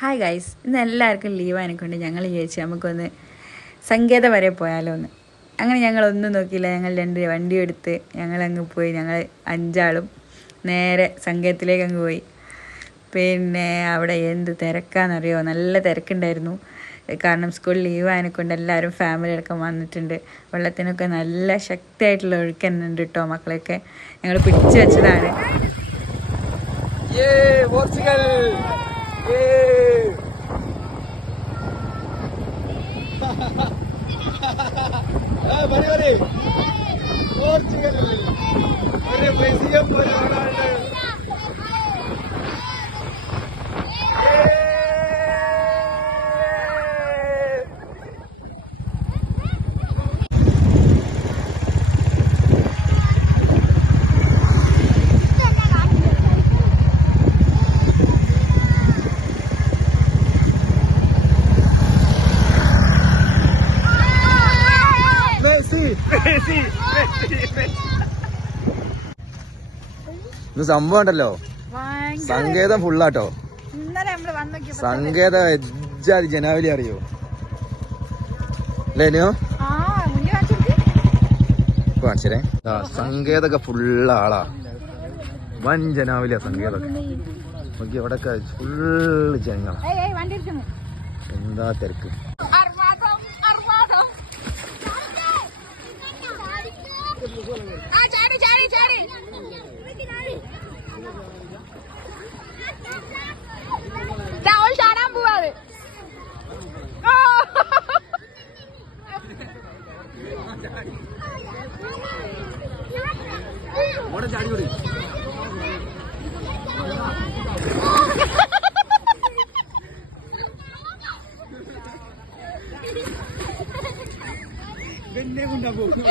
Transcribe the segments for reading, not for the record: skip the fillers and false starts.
Hi guys, ഇന്ന് എല്ലാവർക്കും ലീവാനെക്കൊണ്ട് ഞങ്ങൾ വിചാരിച്ചു നമുക്കൊന്ന് സങ്കേതം വരെ പോയാലോ എന്ന്. അങ്ങനെ ഞങ്ങളൊന്നും നോക്കിയില്ല, ഞങ്ങൾ 2 വണ്ടി എടുത്ത് ഞങ്ങളങ്ങ് പോയി. ഞങ്ങൾ 5 ആളും നേരെ സങ്കേതത്തിലേക്ക് അങ്ങ് പോയി. പിന്നെ അവിടെ എന്ത് തിരക്കാണെന്നറിയോ, നല്ല തിരക്കുണ്ടായിരുന്നു. കാരണം സ്കൂൾ ലീവായതിനെക്കൊണ്ട് എല്ലാവരും ഫാമിലി അടക്കം വന്നിട്ടുണ്ട്. വെള്ളത്തിനൊക്കെ നല്ല ശക്തിയായിട്ടുള്ള ഒഴുക്കുന്നുണ്ട് കേട്ടോ. മക്കളെയൊക്കെ ഞങ്ങൾ പിടിച്ചു വെച്ചതാണ്. പോർച്ചുഗൽ സംഭവം ഉണ്ടല്ലോ, സങ്കേതം ഫുള്ളാട്ടോ. സങ്കേതം എജ്ജാതി ജനാവലി അറിയോ അല്ലേനോ? കാണിച്ചേ, സങ്കേതൊക്കെ ഫുള്ളാളാ, വൻ ജനാവലിയാ സങ്കേതൊക്കെ. നോക്കി അവിടെയൊക്കെ ഫുള്ള് ജനങ്ങളാ, എന്താ തിരക്ക്. ചാടിയോടി വെന്നെ കൊണ്ടാ പോകും.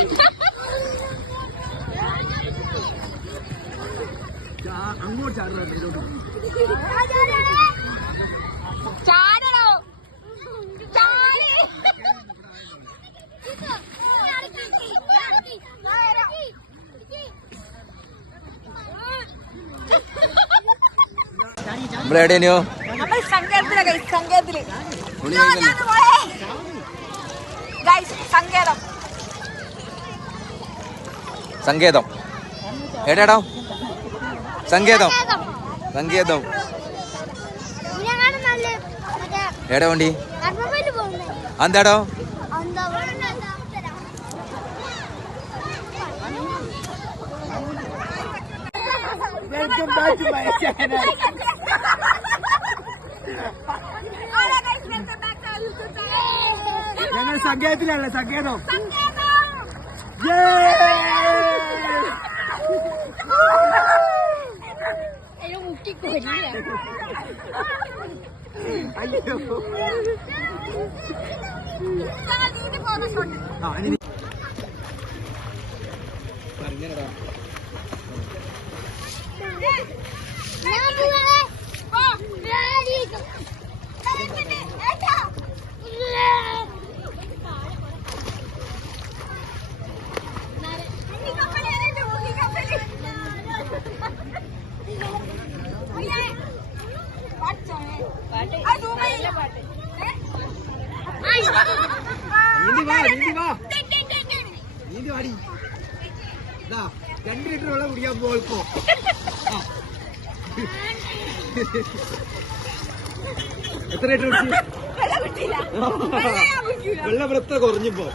അങ്ങോട്ട് ചാടണോ ഇവിടെ എവിടെയോ സങ്കേതം എവിടെയാടോ? സങ്കേതം സങ്കേതം എവിടെ വണ്ടി എന്താടോ? ഞങ്ങൾ സങ്കേതത്തിലല്ല, സങ്കേതം. അയ്യോ നീന്തി വാടി. 2 ലിറ്റർ വെള്ളം കുടിക്കാൻ പോയപ്പോ എത്ര ലിറ്റർ കുടിച്ചു? വെള്ളം എത്ര കുറഞ്ഞിപ്പോ?